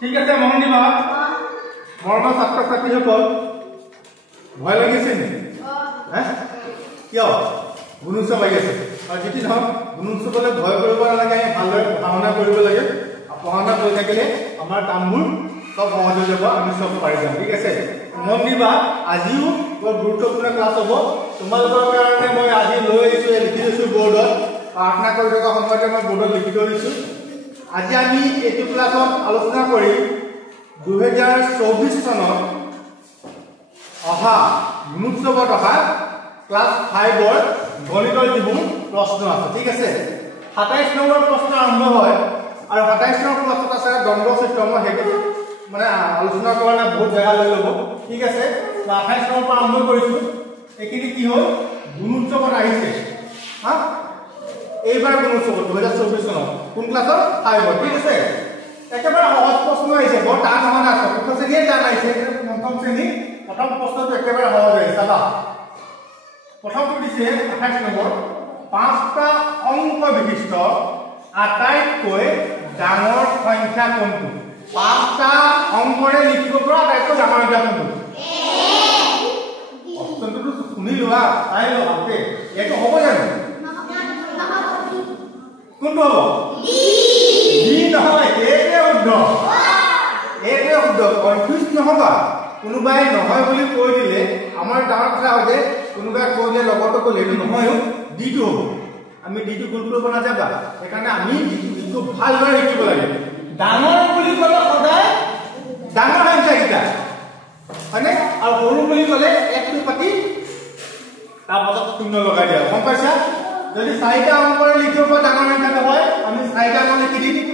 ঠিক আছে মন দিবা মৰমৰ ছাত্ৰ ছাত্ৰীসকল ভয় লাগিছে নে কিয় গুণোৎসৱ আহি আছে আৰু যেতি নহওক গুণোৎসৱলৈ ভয় কৰিব নালাগে আমি ভালদৰে পঢ়া-শুনা কৰিব লাগে পঢ়া-শুনা কৰি থাকিলে আমাৰ কামবোৰ সব সহজ হৈ যাব আমি সব পাৰি যাম ঠিক আছে মন দিবা আজিও বৰ গুৰুত্বপূৰ্ণ ক্লাছ হ'ব তোমালোকৰ কাৰণে মই আজি লৈ আহিছোঁ লিখি দিছোঁ বৰ্ডত প্ৰাৰ্থনা কৰি থকা সময়তে মই বৰ্ডত লিখি দিছোঁ আজি আমি এইটো ক্লাছত আলোচনা কৰিম 2024 চনত অহা গুণোৎসৱত অহা ক্লাছ 5 ৰ গণিতৰ যিবোৰ প্ৰশ্ন আছে ঠিক আছে 27 নম্বৰ প্ৰশ্ন আৰম্ভ হয় আৰু 27 নম্বৰ প্ৰশ্নত আছে দ্বন্দ্ব চিত্ৰম হেতু মানে আলোচনা কৰা বহুত জায়গা লৈ ল'ব ঠিক আছে 28 নম্বৰ পৰা আৰম্ভ কৰিছো এইখিনি কি হ'ল গুণোৎসৱত আহিছে হা এইবাৰ গুণোৎসৱ 2024 চনত কোন ক্লাছৰ 5 ঠিক আছে একেবাৰে সহজ প্ৰশ্ন আহিছে বৰ টান নহয় না প্ৰথম শ্ৰেণীয়ে টান আহিছে প্ৰথম শ্ৰেণী প্ৰথম প্ৰশ্নটো একেবাৰে সহজ আহিছে চাবা প্ৰথমটো দিছে 28 নম্বৰ পাঁচটা অংক বিশিষ্ট আটাইতকৈ ডাঙৰ সংখ্যা কোনটো পাঁচটা অংকৰে লিখিব পৰা আটাইতকৈ ডাঙৰ সংখ্যা কোনটো অপচনটো শুনি লোৱা চাই লোৱা ওকে এইটো হ'ব জানো কোনটো হ'ব ডি নহয় এইটোৱে শুদ্ধ কনফিউজ নহবা কোনোবাই নহয় বুলি কৈ দিলে আমাৰ ডাঙৰ কথা হয় যে কোনোবাই কৈ দিলে লগতো ক'লে এইটো নহয়ও ডিটো হ'ব আমি ডিটো ভুল কৰিব নাযাবা সেইকাৰণে আমি ডিটো ভালদৰে লিখিব লাগে ডাঙৰ বুলি ক'লে সদায় ডাঙৰ সংখ্যাকেইটা হয়নে আৰু সৰু বুলি ক'লে একটো পাতি তাৰ পাছত শূন্য লগাই দিয়া গম পাইছা যদি 4টা অংকৰে লিখিব পৰা ডাঙৰ সংখ্যাটো হয় আমি 4টা অংক লিখি দিম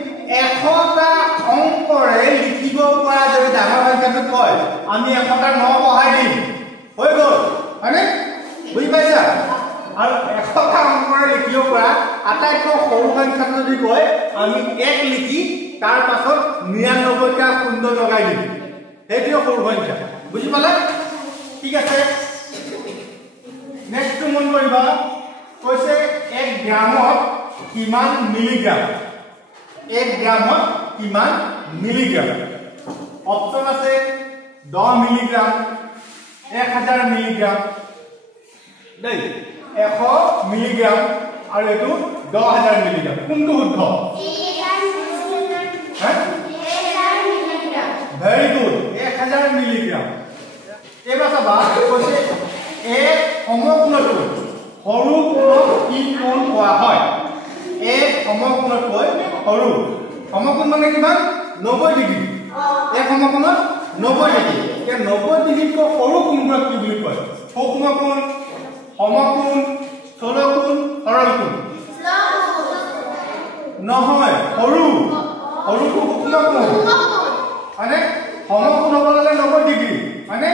100টা অংকৰে লিখিব পৰা যদি ডাঙৰ সংখ্যাটো কয় আমি 100টা 9 বহাই দিম হৈ গ'ল হয়নে বুজি পাইছা আৰু 100টা অংকৰে লিখিব পৰা আটাইতকৈ সৰু সংখ্যাটো যদি কয় আমি 1 লিখি তাৰ পাছত 99টা শূন্য লগাই দিম এইটোৱে সৰু সংখ্যা বুজি পালে ঠিক আছে নেক্সট মন কৰিবা কৈছে 1 গ্ৰামত কিমান মিলিগ্ৰাম 1 গ্ৰামত কিমান মিলিগ্ৰাম অপচন আছে 10 মিলিগ্ৰাম 1000 মিলিগ্ৰাম দেই 100 মিলিগ্ৰাম আৰু এটো 10000 মিলিগ্ৰাম কোনটো শুদ্ধ ভেৰি গুড 1000 মিলিগ্ৰাম এবাৰ চাবা কৈছে এক সমকোণতকৈ সৰু কোণক কি কোণ কোৱা হয় এক সমকোণতকৈ সৰু সমকোণ মানে কিমান 90 ডিগ্ৰী এক সমকোণত 90 ডিগ্ৰী এই 90 ডিগ্ৰীতকৈ সৰু কোণবোৰক কি বুলি কয় সূক্ষ্মকোণ সমকোণ স্থূলকোণ সৰল কোণ নহয় সৰু সৰুটো সূক্ষ্মকোণ মানে সমকোণ হ'ব লাগে 90 ডিগ্ৰী মানে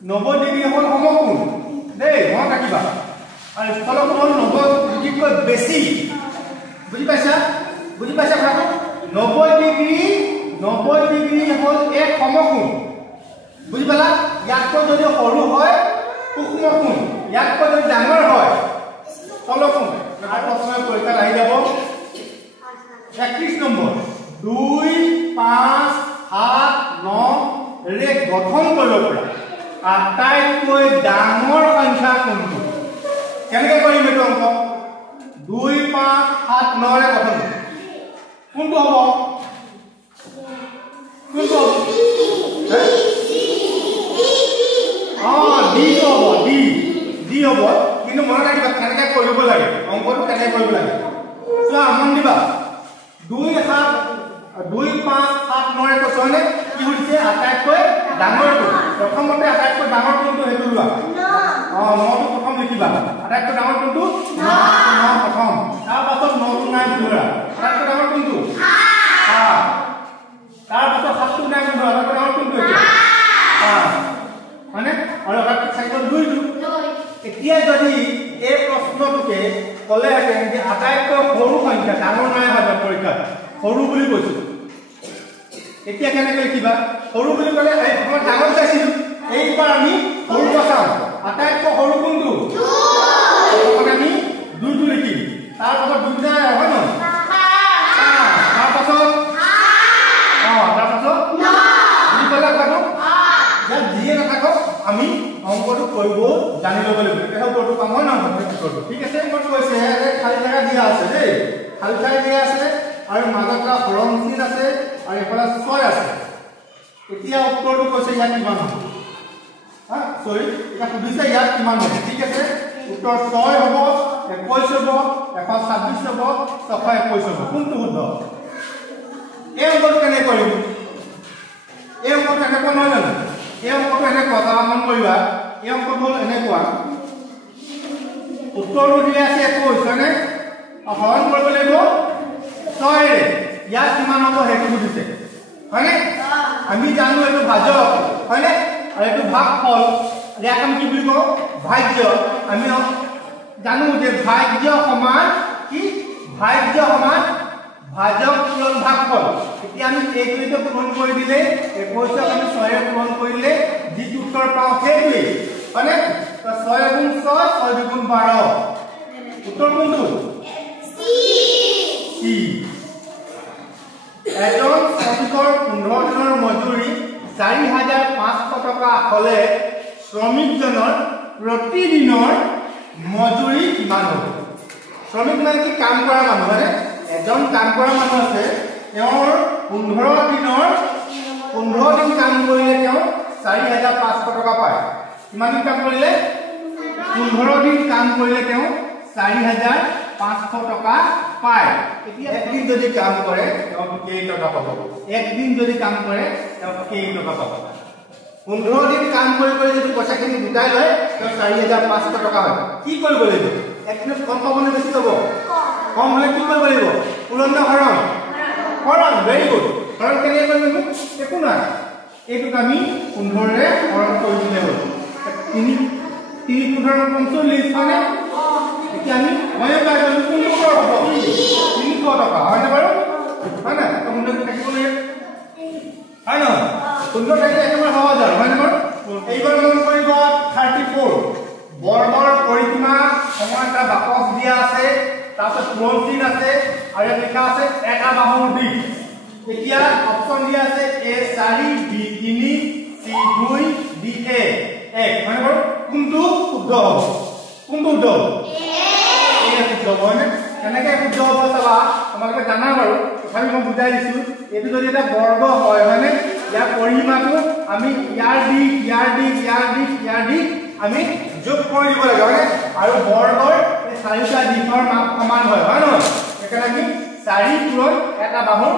90 ডিগ্ৰী হ'ল সমকোণ দেই মনত ৰাখিবা আৰু স্থলকোণ হ'ল 90 ডিগ্ৰীতকৈ বেছি বুজি পাইছা কথাটো 90 ডিগ্ৰী হ'ল এক সমকোণ বুজি পালা ইয়াতকৈ যদি সৰু হয় সূক্ষ্মকোণ ইয়াতকৈ যদি ডাঙৰ হয় স্থলকোণ আৰু প্ৰশ্নৰ পৰীক্ষাত আহি যাব 31 নম্বৰ 2 5 7 9 ৰে গঠন কৰিব পৰা আটাইতকৈ ডাঙৰ সংখ্যা কোনটো কেনেকৈ কৰিম এইটো অংক 2 5 7 9 ৰে গঠন কোনটো হ'ব ডি হ'ব কিন্তু মনত ৰাখিবা কেনেকৈ কৰিব লাগে অংকটো কেনেকৈ কৰিব লাগে চোৱা মন দিবা 2 5 7 9 ৰে কৈছনে কি হৈছে আটাইতকৈ ডাঙৰটো প্ৰথমতে আটাইতকৈ ডাঙৰ কোনটো হেতু লোৱা নটো প্ৰথম লিখিবা আটাইতকৈ ডাঙৰ কোনটো 9 প্ৰথম তাৰ পাছত 9টো নাই ধৰা আটাইতকৈ ডাঙৰ কোনটো তাৰ পাছত 7টো নাই ধৰা আটাইতকৈ ডাঙৰ কোনটো মানে আৰু আটাইতকৈ 2টো এতিয়া যদি এই প্ৰশ্নটোকে ক'লেহেঁতেন যে আটাইতকৈ সৰু সংখ্যা ডাঙৰ নাই হয় পৰীক্ষাত সৰু বুলি কৈছো এতিয়া কেনেকৈ লিখিবা সৰু বুলি ক'লে মই ডাঙৰ চাইছিলো এইবাৰ আমি সৰু চাম আটাইতকৈ সৰু কোনটো আমি 2টো লিখিম তাৰ পাছত 2টা হয় ন তাৰ পাছত বুজি পালা কথাটো যা যিয়ে নাথাকক আমি অংকটো কৰিব জানি ল'ব লাগিব তেতিয়াহে উত্তৰটো পাম হয় নহয় উত্তৰটো ঠিক আছে মই কৈছে যে খালি জায়গা দিয়া আছে দেই খালি ঠাই দিয়া আছে আৰু মাজত এটা হৰণ চিন আছে আৰু এফালে 6 আছে এতিয়া উত্তৰটো কৈছে ইয়াত কিমান হ'ব হা সৰি এটা সুধিছে ইয়াত কিমান হ'ব ঠিক আছে উত্তৰ 6 হ'ব 21 হ'ব 126 হ'ব 621 হ'ব কোনটো শুদ্ধ এই অংকটো কেনে কৰিম এই অংকটো কেনেকৈ নহয় জানো এই অংকটো এনেকুৱা মন কৰিবা এই অংকটো হ'ল এনেকুৱা উত্তৰটো দিয়া আছে 21 হয়নে হৰণ কৰিব লাগিব 6 ৰে ইয়াত কিমান হ'ব হেতু সুধিছে হয়নে আমি জানো এইটো ভাজক হয়নে আৰু এইটো ভাগফল ইয়াক আমি কি বুলি কওঁ ভাজ্য আমি জানো যে ভাজ্য সমান কি ভাজ্য সমান ভাজক পূৰণ ভাগফল এতিয়া আমি এইটো পূৰণ কৰি দিলে 21 আমি 6 ৰে পূৰণ কৰিলে যিটো উত্তৰ পাওঁ সেইটোৱে হয়নে তো 6 গুণ 6 6 গুণ 12 উত্তৰ কোনটো সি এজন শ্ৰমিকৰ 15 দিনৰ মজুৰি 4500 টকা হলে শ্ৰমিকজনৰ প্ৰতিদিনৰ মজুৰি কিমান হ'ব শ্ৰমিক মানে কি কাম কৰা মানুহ হয়নে এজন কাম কৰা মানুহ আছে তেওঁৰ 15 দিন কাম কৰিলে তেওঁ 4500 টকা পায় কিমান দিন কাম কৰিলে 15 দিন কাম কৰিলে তেওঁ 4500 টকা পায় এতিয়া একদিন যদি কাম কৰে তেওঁ কেই টকা পাব একদিন যদি কাম কৰে তেওঁ কেই টকা পাব 15 দিন কাম কৰি যদি পইচাখিনি গোটাই লয় তেওঁ 4500 টকা হয় কি কৰিব লাগিব একদিনত কম পাব নে বেছি পাব কম হলে কি কৰিব লাগিব পুৰণ হৰণ হৰণ ভেৰি গুড হৰণ কেনে কৰিব একো নাই এইটোক আমি 15 ৰে হৰণ কৰি দিলে হ'ল 3 45 হয়নে এতিয়া আমি ময়ে পাই গলো কোনটো হ'ব 300 টকা হয়নে বাৰু হয় না তোমৰা থাকিব লাগে হয় না সুন্দৰ থাকিলে একেবাৰে সহজ আৰু হয়নে বাৰু এইবাৰ মন কৰিব 34 বৰ্গৰ পৰিসীমা সমান এটা বাকস দিয়া আছে তাৰপিছত পূৰণ চিন আছে আৰু ইয়াত লিখা আছে এটা বাহুৰ দিশ এতিয়া অপচন দিয়া আছে A4 B3 C2 DA 1 হয় বাৰু কোনটো শুদ্ধ হ'ব কোনটো শুদ্ধ এ শুদ্ধ হয় কেনেকৈ শুদ্ধ হ'ব চাবা তোমালোকে জানা বাৰু তথাপি মই বুজাই দিছো এইটো যদি এটা বৰ্গ হয় হয়নে ইয়াৰ পৰিসীমাটো আমি ইয়াৰ দি আমি যোগ কৰি দিব লাগে হয়নে আৰু বৰ্গৰ এই চাৰিটা দিশৰ মাপ সমান হয় হয় নহয় সেইকাৰণে আমি 4 পূৰণ এটা বাহুৰ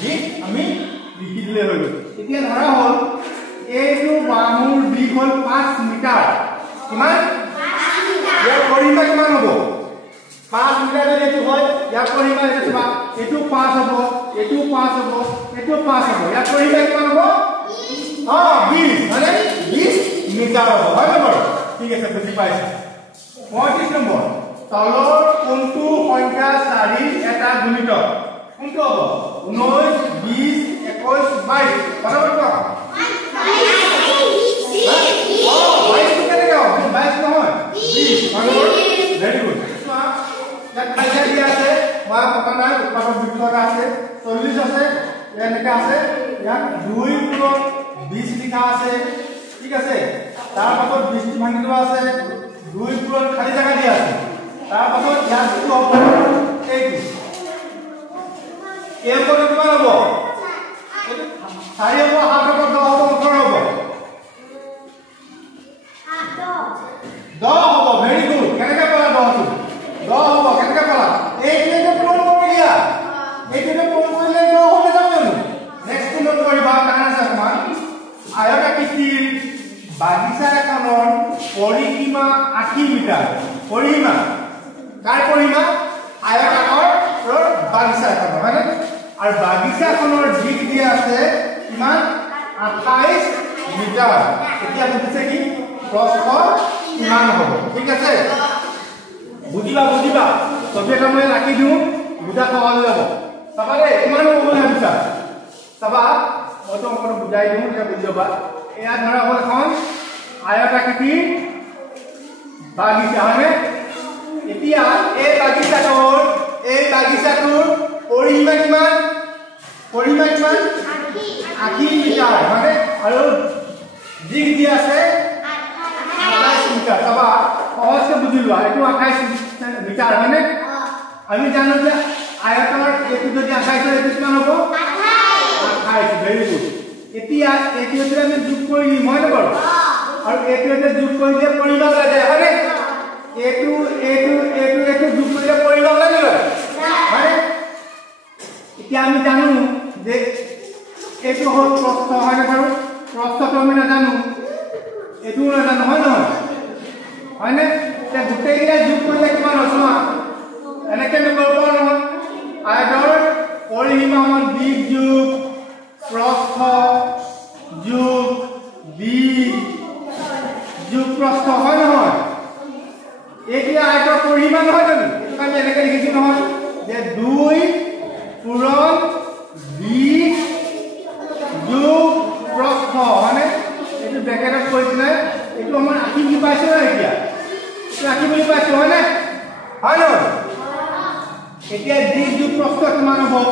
দিশ আমি লিখি দিলে হৈ গ'ল এতিয়া ধৰা হ'ল এইটো বাহুৰ দিশ হ'ল 5 মিটাৰ কিমান 5 মিটাৰ ইয়াৰ পৰিসীমা কিমান হ'ব 5 মিটাৰ যদি এইটো হয় ইয়াৰ পৰিসীমা এইটো চাবা এইটো 5 হ'ব এইটো 5 হ'ব এইটো 5 হ'ব ইয়াৰ পৰিসীমা কিমান হ'ব 20 মানে 20 মিটাৰ হ'ব হয় বাৰু ঠিক আছে বুজি পাইছা 35 নম্বৰ তলৰ কোনটো সংখ্যা 4 এটা গুণিত কোনটো হ'ব 19 20 21 22 বৰাবৰ কোৱা 22 কেনেকৈ হ'ব 22 নহয় 20 বৰাবৰ ভেৰি গুড ইয়াত খাইছা দিয়া আছে মই পতা নাই উৎপাদক বৃত্ত আছে 40 আছে এনেকা আছে ইয়াত 2 পূৰণ 20 লিখা আছে ঠিক আছে তাৰ পাছত 20 ভাঙি দিয়া আছে 2 পূৰণ খালি জায়গা দিয়া আছে তাৰ পাছত ইয়াত কি হ'ব এইটো এর কোন কিমান হ'ব 4 হ'ব 8 হ'ব 10 হ'ব 18 হ'ব 10 হ'ব ভেৰি গুড কেনেকৈ পালা 10 টো 10 হ'ব কেনেকৈ পালা এইটোকে পূৰণ কৰি দিয়া এইটোকে পূৰণ কৰিলে 10 হ'ব জানো নেক্সট নোট কৰিবা কাৰন আছে তোমাৰ আয়তাকৃতিৰ বাগিচা এখনৰ পৰিসীমা 80 মিটাৰ পৰিসীমা কাৰ পৰিসীমা আয়তাকাৰ বাগিচা এখন হয়নে আৰু বাগিচাখনৰ দিক দিয়া আছে কিমান 28 মিটাৰ এতিয়া বুজিছে কি প্ৰশ্ন কিমান হ'ব ঠিক আছে বুজিবা তবে এটা মই ৰাখি দিও বুজা সহজ যাব চাবা দে কিমান হ'ব বুলি ভাবিছা চাবা মই তো অকন বুজাই দিও এটা বুজিবা এয়া ধৰা হ'ল এখন আয়তাকৃতি বাগিচা হয়নে এতিয়া এই বাগিচাটোৰ পৰিসীমা কিমান 80 আৰু দিগ দি আছে 28 মিটাৰ চাবা সহজে বুজি লোৱা এইটো 28 মিটাৰ মানে আমি জানো যে আয়তৰ এইটো যদি 28 এইটো কিমান হ'ব 28 ভেৰি গুড এতিয়া এইটো যদি আমি যোগ কৰি দিম হয় নে বাৰু আৰু এইটো এটা যোগ কৰিলে পৰিমাণ লাগে হয়নে এইটো যোগ কৰিলে পৰিমাণ লাগিব হয়নে এতিয়া আমি জানো যে এইটো হ'ল প্ৰস্থ হয়নে বাৰু প্ৰস্থটো আমি নাজানো এইটো নাজানো হয় নহয় হয়নে এতিয়া গোটেইকেইটা যোগ কৰিলে কিমান হ'ব চোৱা এনেকৈ আমি কৰিব পাৰোঁ নহয় আয়তৰ পৰিসীমা হ'ল দিক যোগ প্ৰস্থ যোগ দিক যোগ প্ৰস্থ হয় নহয় এতিয়া আয়তৰ পৰিসীমা নহয় জানো আমি এনেকৈ লিখিছোঁ নহয় যে 2 পূৰণ দিক যোগ প্ৰস্থ হয়নে এইটো ব্ৰেকেটত কৰিছিলে এইটো আমাৰ আঁকি বুজি পাইছোঁ না এতিয়া এইটো আঁকি বুজি পাইছোঁ হয়নে হয় নহয় এতিয়া দিক যোগ প্ৰস্থ কিমান হ'ব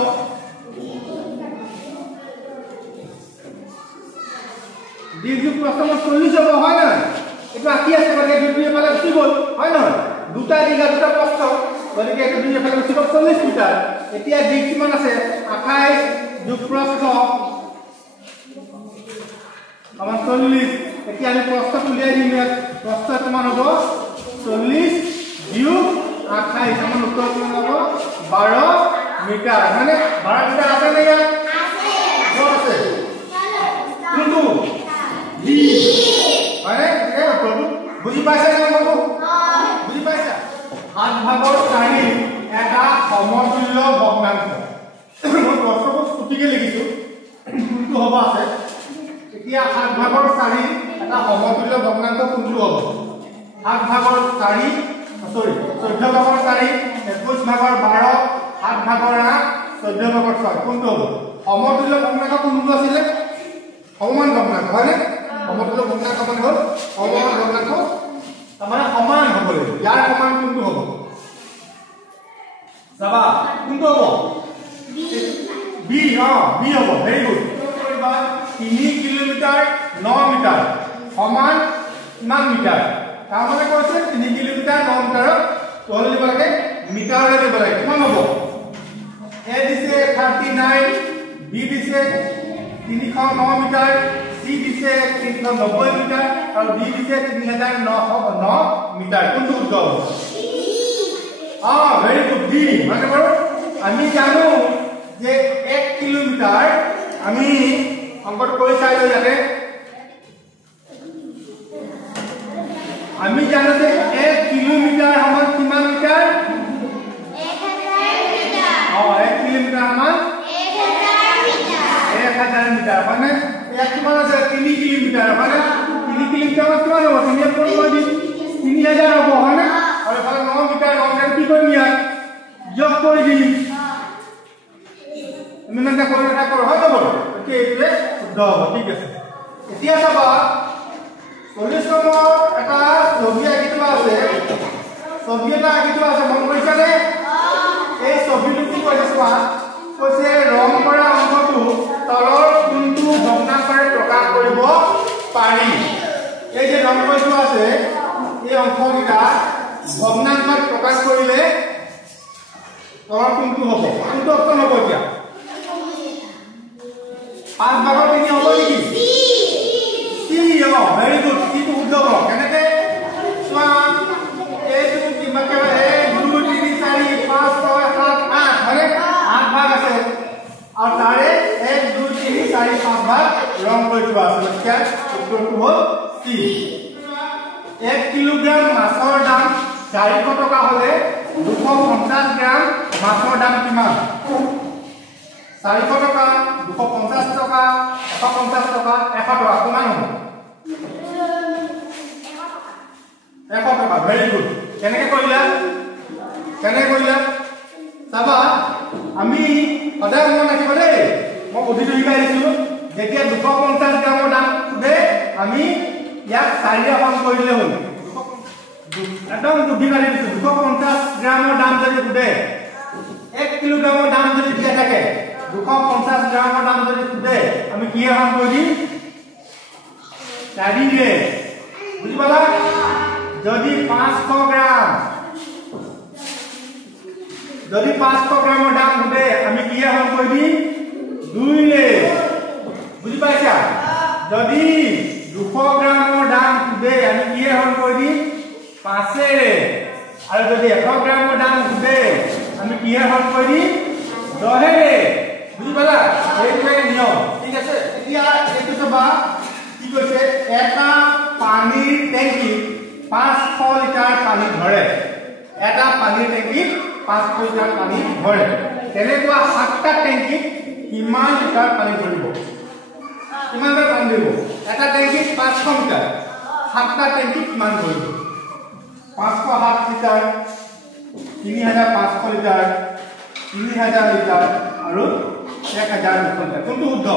দিক যোগ প্ৰস্থ 40 হ'ব হয় নহয় এইটো আঁকি আছে গতিকে দুই এফালে গুচি গ'ল হয় নহয় দুটা দিক আৰু দুটা প্ৰস্থ গতিকে এইটো দুই এফালে গুচি গ'ল 40 মিটাৰ এতিয়া দিক কিমান আছে 28 যোগ প্ৰস্থ আমাৰ 40 এতিয়া আমি প্ৰস্থ উলিয়াই দিম ইয়াত প্ৰস্থ কিমান হ'ব 40 যোগ 28 আমাৰ উত্তৰ কিমান হ'ব 12 মিটাৰ মানে 12 মিটাৰ আছে নে ইয়াত আছে কোনটো ডি হয়নে এই উত্তৰটো বুজি পাইছা নে বাবু বুজি পাইছা হাত ভাগৰ চাৰি এটা সমতুল্য ভগ্নাংশ মই প্ৰশ্নটো ছুটিকে লিখিছোঁ কোনটো হ'ব আছে এতিয়া হাত ভাগৰ চাৰি এটা সমতুল্য ভগ্নাংশ কোনটো হ'ব হাত ভাগৰ চাৰি সৰি 14 ভাগৰ 4 21 ভাগৰ 12 7 ভাগৰ 8 14 ভাগৰ 6 কোনটো হ'ব সমতুল্য ভগ্নাংশ কোনটো আছিল সমান ভগ্নাংশ হয়নে সমতুল্য ভগ্নাংশ মানে হ'ল সমান ভগ্নাংশ মানে সমান হ'ব ইয়াৰ সমান কোনটো হ'ব চাবা কোনটো হ'ব বি বি হ'ব ভেৰি গুড 3 কিলোমিটাৰ 9 মিটাৰ সমান কিমান মিটাৰ তাৰ মানে কৈছে 3 কিলোমিটাৰ 9 মিটাৰত তল দিব লাগে মিটাৰলৈ দিব লাগে কিমান হ'ব এ দিছে 39 বি দিছে 309 মিটাৰ সি দিছে 390 মিটাৰ আৰু ডি দিছে 3909 মিটাৰ কোনটো উত্তৰ হ'ব ভেৰি গুড ডি মানে বাৰু আমি জানো যে 1 কিলোমিটাৰ আমি অংকটো কৰি চাই লওঁ ইয়াতে আমি জানো যে 1 কিলোমিটাৰ সমান কিমান মিটাৰ 1000 মিটাৰ 1 কিলোমিটাৰ সমান 1000 মিটাৰ মানে ইয়াত কিমান আছে 3 কিলোমিটাৰ মানে 3 কিলোমিটাৰ কিমান হ'ব 3 পূৰণ কৰি 3000 হ'ব হয়নে আৰু এফালে 9 মিটাৰ 9 মিটাৰ কি কৰিম ইয়াত যোগ কৰি দিম আমি মানে কৰি এটা কৰো হয় যাব কি এইটোৱে শুদ্ধ হ'ব ঠিক আছে এতিয়া চাবা 40 নম্বৰ এটা ছবি আঁকি থোৱা আছে ছবি এটা আঁকি থোৱা আছে মন কৰিছানে এই ছবিটো কি কৈছে চোৱা কৈছে ৰং কৰা অংশটো তলৰ কোনটো ভগ্নাংশৰে প্ৰকাশ কৰিব পাৰি এই যে ৰং কৰি থোৱা আছে এই অংশকেইটা ভগ্নাংশত প্ৰকাশ কৰিলে তলৰ কোনটো হ'ব কোনটো অপচন হ'ব এতিয়া 5 ভাগৰ 3 হ'ব নেকি সি ভেৰি গুড সি টো শুদ্ধ হ'ব কেনেকৈ চোৱা এইটো কিমান 1 2 3 4 5 6 7 8 হয়নে 8 ভাগ আছে আৰু তাৰে 1 2 3 4 5 ভাগ ৰং কৰি থোৱা আছে গতিকে উত্তৰটো হ'ল সি 1 কিলোগ্ৰাম মাছৰ দাম 400 টকা হ'লে 250 গ্ৰাম মাছৰ দাম কিমান 400 টকা 250 টকা 150 টকা 100 টকা কিমান হ'ব 100 টকা ভেৰি গুড কেনেকৈ কৰিলা চাবা আমি সদায় মন ৰাখিব দেই মই বুদ্ধিটো শিকাই দিছোঁ যেতিয়া 250 গ্ৰামৰ দাম সোধে আমি ইয়াক 4 এখন কৰি দিলে হ'ল একদম বুদ্ধি মাৰি দিছোঁ 250 গ্ৰামৰ দাম যদি সোধে 1 কিলোগ্ৰামৰ দাম যদি দিয়া থাকে 250 গ্ৰামৰ দাম যদি সোধে আমি কি এখন কৰি দিম 4 বুঝি পালা যদি 500 গ্ৰাম গ্ৰামৰ দাম উঠে আমি কি হল কৈ দিম 2 বুঝি পাইছা যদি 200 গ্ৰামৰ দাম উঠে আমি কি হল কৈ দিম 5 আৰু যদি 100 গ্ৰামৰ দাম উঠে আমি কি হল কৈ দিম 10 বুঝি পালা এইটোৱে নিয়ম ঠিক আছে এতিয়া এইটো চাবা কি কৈছে এটা পানীৰ টেংকি 500 লিটাৰ পানী ধৰে এটা পানীৰ টেংকি 500 লিটাৰ পানী ধৰে তেনেকুৱা 7টা টেংকি কিমান লিটাৰ পানী ধৰিব কিমান লিটাৰ পানী ধৰিব এটা টেংকি 500 লিটাৰ 7টা টেংকি কিমান ধৰিব 507 লিটাৰ 3500 লিটাৰ 3000 লিটাৰ আৰু 1000 লিটাৰ কোনটো শুদ্ধ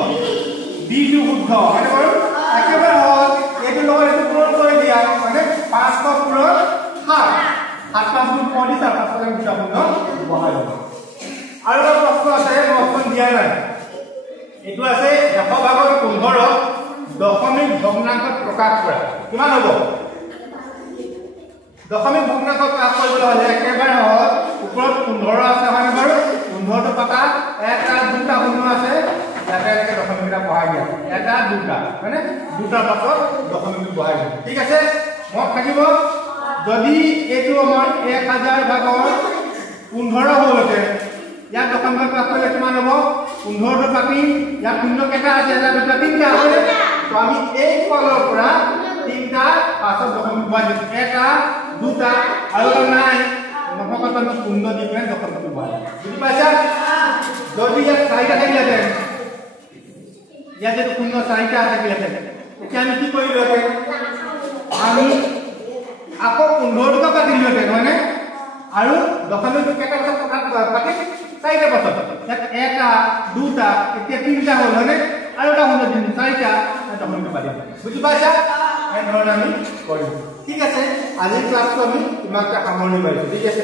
ডিটো শুদ্ধ মানে বাৰু একেবাৰে হল এইটো লগত এইটো পূৰণ কৰি দিয়া মানে 500 পূৰণ 7 5 গুণ 40 5 গুণ 50 বহাই দিব আৰু এটা প্ৰশ্ন আছে মই অপচন দিয়া নাই এইটো আছে 100 ভাগৰ 15 দশমিক ভগ্নাংশত প্ৰকাশ কৰা কিমান হ'ব দশমিক ভগ্নাংশত প্ৰকাশ কৰিবলৈ হলে একেবাৰে হল ওপৰত 15 আছে হয় বাৰু 15 টো পাতা এটা দুটা শূন্য আছে ইয়াতে একে দশমিকটা বহাই দিয়া এটা দুটা মানে দুটা পাছত দশমিকটো বহাই দিয়া ঠিক আছে মই থাকিব যদি এইটো আমাৰ 1000 ভাগৰ 15 হলতে ইয়াত দশমিক প্ৰকাশ কৰিলে কিমান হ'ব 15 টো পাতি ইয়াত শূন্য কেটা আছে এটা দুটা তিনটা আছে তো আমি এই ফলৰ পৰা তিনটা পাছত দশমিক বহাই দিম এটা দুটা আৰু নাই নফকত আমি শূন্য দি পেলাই দশমিকটো বহাই বুজি পাইছা যদি ইয়াত 4টা থাকিলেহেঁতেন ইয়াত যদি শূন্য 4টা থাকিলেহেঁতেন এতিয়া আমি কি কৰিলোহেঁতেন আমি আকৌ 15 টকা পাতিলোহেঁতেন হয়নে আৰু দশমিকটো কেটা পাছত পাতি 4টা পাছত ইয়াত এটা দুটা এতিয়া তিনটা হল হয়নে আৰু এটা শূন্য দিন 4টা দশমিকটো পাতিম বুজি পাইছা এই ধৰণে আমি কৰিম ঠিক আছে আজিৰ ক্লাছটো আমি ইমানটা সামৰণি মাৰিছো ঠিক আছে